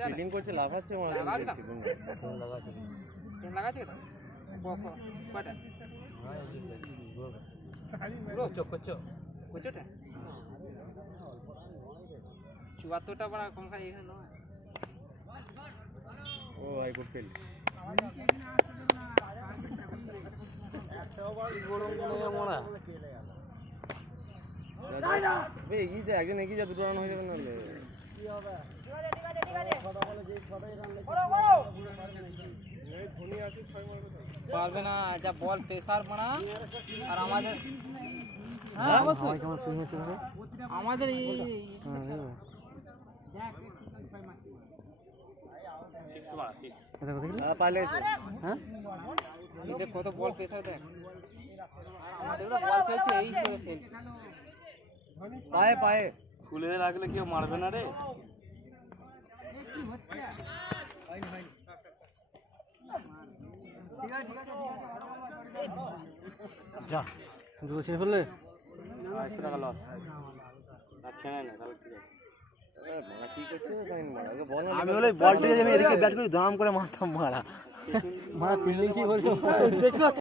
fielding করছে লাফাচ্ছে লাগাচ্ছে কয়টা কোচোটা 74টা বড় কম খাই এখানে নয় ও আই গুড ফিল্ড এগিয়ে যা একজন এগিয়ে যা দুটো রান হয়ে যাবে না পারবে না যা বল প্রেসার মারা আর আমাদের হ্যাঁ অবশ্যই আমাদের কত বল প্রেসার দেখ আমাদের বল ফেলছে এই করে ফেলছে পায়ে পায়ে খুলে রাখলে কেউ মারবে না রে যা দুটো ছেড়ে ফেললে 200 টাকা লস আচ্ছা না তাহলে ঠিক আছে আমি বলে বলটাকে আমি এদিকে ব্যাট করি দাম করে মারতাম মারা ফিল্ডিং কি বলছো